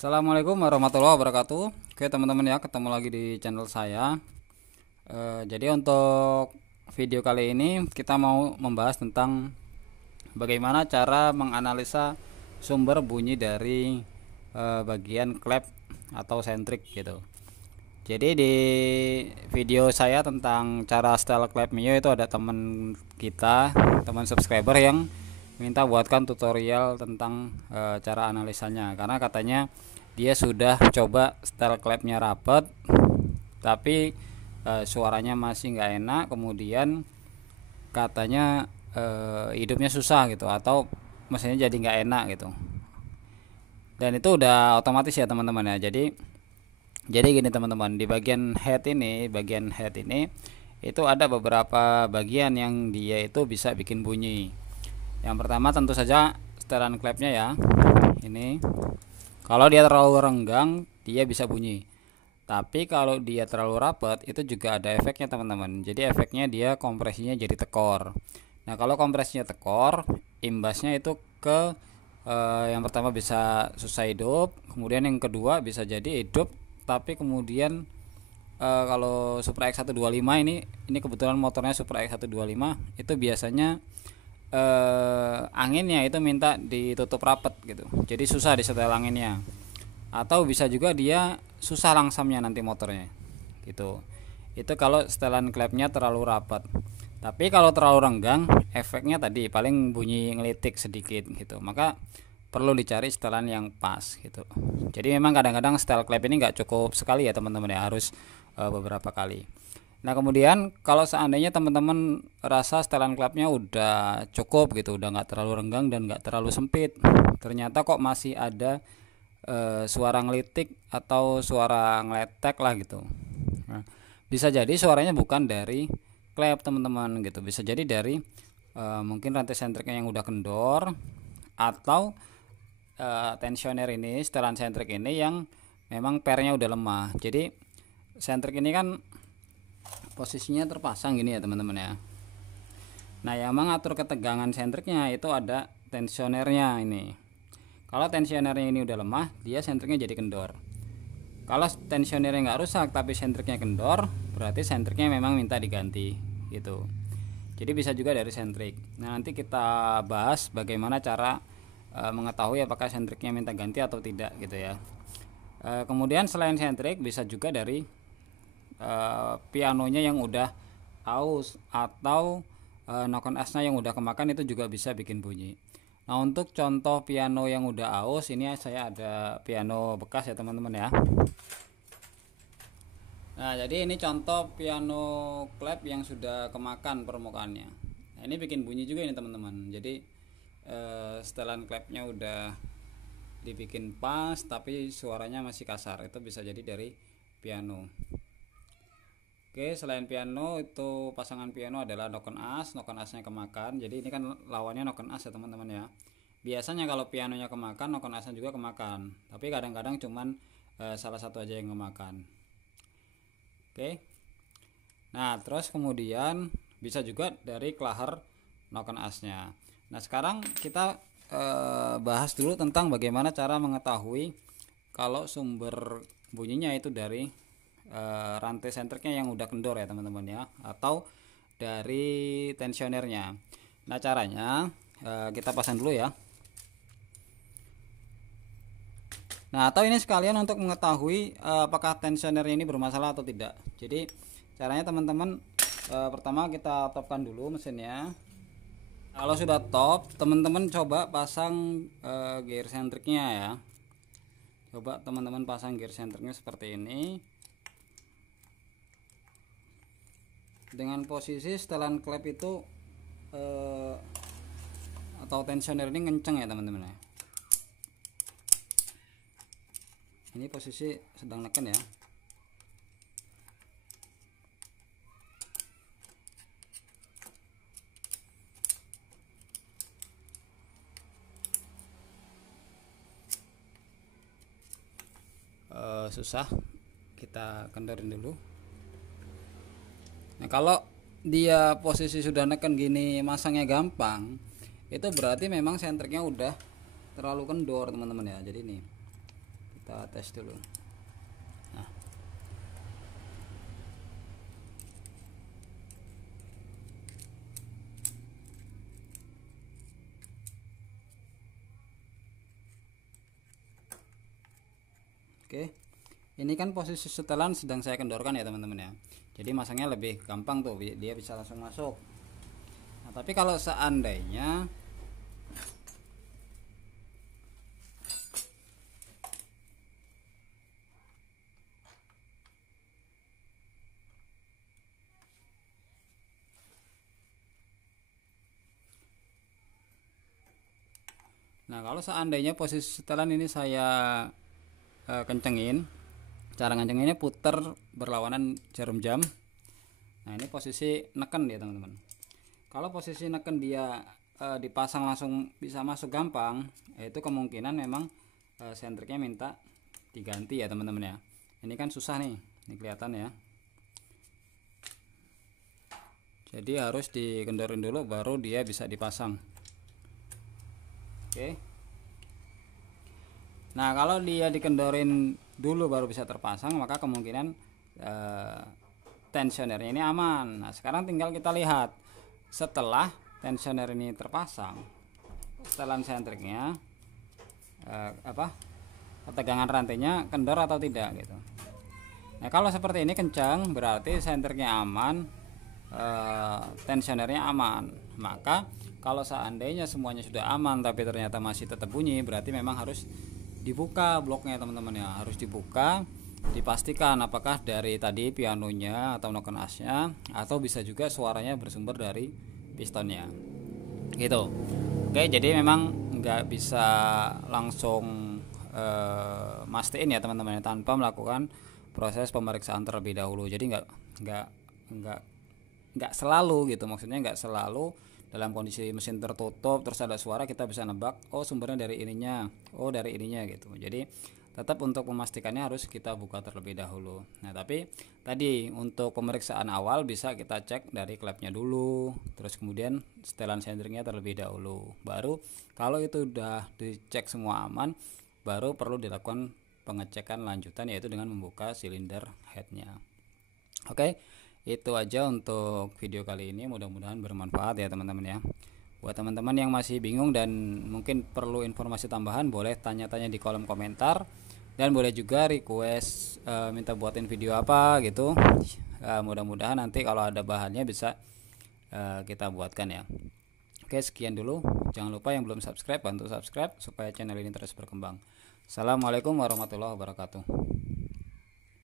Assalamualaikum warahmatullahi wabarakatuh. Oke teman-teman ya, ketemu lagi di channel saya. Jadi untuk video kali ini kita mau membahas tentang bagaimana cara menganalisa sumber bunyi dari bagian klep atau sentrik gitu. Jadi di video saya tentang cara setel klep Mio itu ada teman kita, teman subscriber yang minta buatkan tutorial tentang cara analisanya, karena katanya dia sudah coba setel klepnya rapet tapi suaranya masih nggak enak, kemudian katanya hidupnya susah gitu, atau mesinnya jadi nggak enak gitu. Dan itu udah otomatis ya teman-teman ya. Jadi gini teman-teman, di bagian head ini itu ada beberapa bagian yang dia itu bisa bikin bunyi. Yang pertama tentu saja setelan klepnya ya. Ini kalau dia terlalu renggang dia bisa bunyi. Tapi kalau dia terlalu rapat itu juga ada efeknya teman-teman. Jadi efeknya dia kompresinya jadi tekor. Nah, kalau kompresinya tekor, imbasnya itu ke yang pertama bisa susah hidup, kemudian yang kedua bisa jadi hidup tapi kemudian kalau Supra X125 ini kebetulan motornya Supra X125 itu biasanya anginnya itu minta ditutup rapet gitu, jadi susah disetel anginnya, atau bisa juga dia susah langsamnya nanti motornya gitu. Itu kalau setelan klepnya terlalu rapat. Tapi kalau terlalu renggang efeknya tadi paling bunyi ngelitik sedikit gitu, maka perlu dicari setelan yang pas gitu. Jadi memang kadang-kadang setel klep ini nggak cukup sekali ya teman-teman ya, harus beberapa kali. Nah kemudian kalau seandainya teman-teman rasa setelan klepnya udah cukup gitu, udah nggak terlalu renggang dan nggak terlalu sempit, ternyata kok masih ada suara ngelitik atau suara ngeletek lah gitu. Nah, bisa jadi suaranya bukan dari klep teman-teman gitu, bisa jadi dari mungkin rantai sentriknya yang udah kendor, atau tensioner ini, setelan sentrik ini yang memang pernya udah lemah. Jadi sentrik ini kan posisinya terpasang gini ya teman-teman ya. Nah yang mengatur ketegangan sentriknya itu ada tensionernya ini. Kalau tensionernya ini udah lemah, dia sentriknya jadi kendor. Kalau tensionernya nggak rusak tapi sentriknya kendor, berarti sentriknya memang minta diganti gitu. Jadi bisa juga dari sentrik. Nah nanti kita bahas bagaimana cara mengetahui apakah sentriknya minta ganti atau tidak gitu ya. Kemudian selain sentrik bisa juga dari pianonya yang udah aus, atau knock-on asnya yang udah kemakan, itu juga bisa bikin bunyi. Nah untuk contoh piano yang udah aus, ini saya ada piano bekas ya teman-teman ya. Nah jadi ini contoh piano klep yang sudah kemakan permukaannya. Nah ini bikin bunyi juga ini teman-teman. Jadi setelan klepnya udah dibikin pas tapi suaranya masih kasar, itu bisa jadi dari piano. Oke, selain piano itu pasangan piano adalah knock-on asnya kemakan. Jadi ini kan lawannya knock-on as ya teman-teman ya. Biasanya kalau pianonya kemakan, knock-on asnya juga kemakan, tapi kadang-kadang cuman salah satu aja yang kemakan. Oke, nah terus kemudian bisa juga dari klaher knock-on asnya. Nah sekarang kita bahas dulu tentang bagaimana cara mengetahui kalau sumber bunyinya itu dari rantai sentriknya yang udah kendor ya teman-teman ya, atau dari tensionernya. Nah caranya kita pasang dulu ya. Nah atau ini sekalian untuk mengetahui apakah tensioner ini bermasalah atau tidak. Jadi caranya teman-teman, pertama kita topkan dulu mesinnya. Kalau sudah top, teman-teman coba pasang gear sentriknya ya. Coba teman-teman pasang gear sentriknya seperti ini. Dengan posisi setelan klep itu atau tensioner ini kenceng ya teman-teman ya. Ini posisi sedang neken ya. Susah, kita kendorin dulu. Nah kalau dia posisi sudah neken gini, masangnya gampang, itu berarti memang sentriknya udah terlalu kendor teman-teman ya. Jadi nih kita kita tes dulu. Nah, oke, ini kan posisi setelan sedang saya kendorkan ya teman-teman ya, jadi masangnya lebih gampang tuh, dia bisa langsung masuk. Nah, tapi kalau seandainya posisi setelan ini saya kencengin, cara ngencenginnya puter berlawanan jarum jam. Nah, ini posisi neken ya teman-teman. Kalau posisi neken dia dipasang langsung bisa masuk gampang, itu kemungkinan memang sentriknya minta diganti ya teman-teman ya. Ini kan susah nih, ini kelihatan ya. Jadi harus dikendorin dulu baru dia bisa dipasang. Oke. Nah, kalau dia dikendorin dulu baru bisa terpasang, maka kemungkinan tensionernya ini aman. Nah, sekarang tinggal kita lihat setelah tensioner ini terpasang, setelan sentriknya ketegangan rantainya kendor atau tidak gitu. Nah, kalau seperti ini kencang berarti sentriknya aman, tensionernya aman. Maka kalau seandainya semuanya sudah aman tapi ternyata masih tetap bunyi, berarti memang harus dibuka bloknya teman-teman ya, harus dibuka, dipastikan apakah dari tadi pianonya atau noken asnya, atau bisa juga suaranya bersumber dari pistonnya gitu. Oke, jadi memang nggak bisa langsung mastiin ya teman-teman, tanpa melakukan proses pemeriksaan terlebih dahulu. Jadi nggak selalu gitu, maksudnya nggak selalu dalam kondisi mesin tertutup terus ada suara kita bisa nebak oh sumbernya dari ininya, oh dari ininya gitu. Jadi tetap untuk memastikannya harus kita buka terlebih dahulu. Nah, tapi tadi untuk pemeriksaan awal bisa kita cek dari klepnya dulu, terus kemudian setelan sentriknya terlebih dahulu. Baru kalau itu udah dicek semua aman, baru perlu dilakukan pengecekan lanjutan, yaitu dengan membuka silinder headnya. Oke, itu aja untuk video kali ini, mudah-mudahan bermanfaat ya teman-teman ya. Buat teman-teman yang masih bingung dan mungkin perlu informasi tambahan, boleh tanya-tanya di kolom komentar, dan boleh juga request minta buatin video apa gitu. Mudah-mudahan nanti kalau ada bahannya bisa kita buatkan ya. Oke, sekian dulu. Jangan lupa yang belum subscribe bantu subscribe supaya channel ini terus berkembang. Assalamualaikum warahmatullahi wabarakatuh.